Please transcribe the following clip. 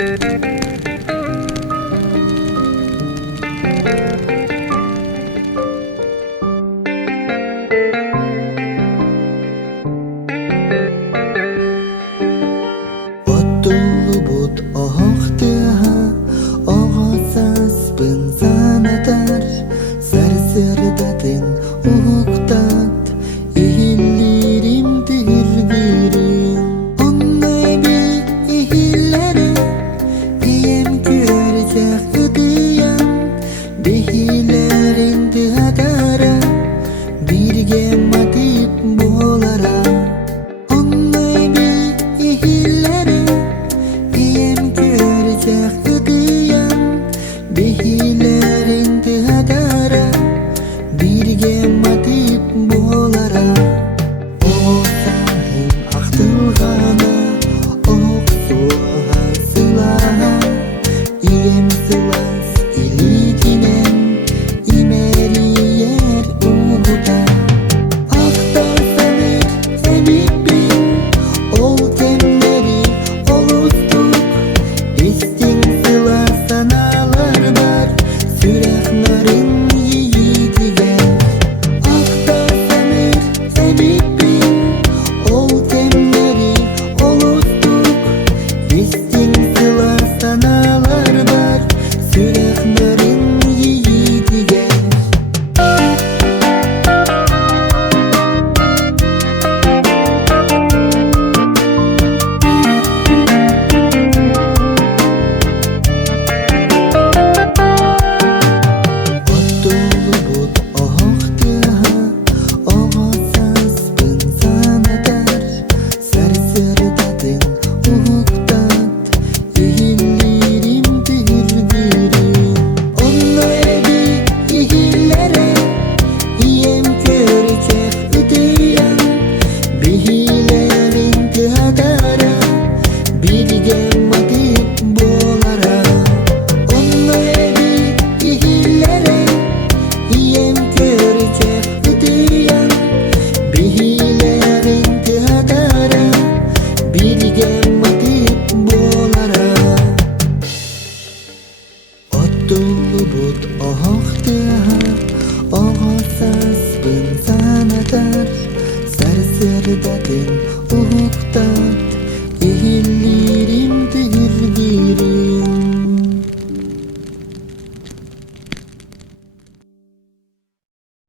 О5ОХ ТЫА5А оғасас пынсанатар сәрсірдатын уқтат ихиллерим тиргирин онной би ихиллері ием көрсек ыдыян бихилерин тыатара бирге матип болара онной би ихиллері bihilerin tıhadara birge matip bolara o sahim aktılgana oksuha sılaha iyem sılas ilikinen imeriyer uğuta akta sanır emibin ol temleri olustuk istin sılasana Süreklerin yiğidige akta sanır sebibin ol temleri olustuk istin sıla sanalar var süreklerin yiğidige О5ОХ ТыА5А оғасас пынсанатар сәрсірдатын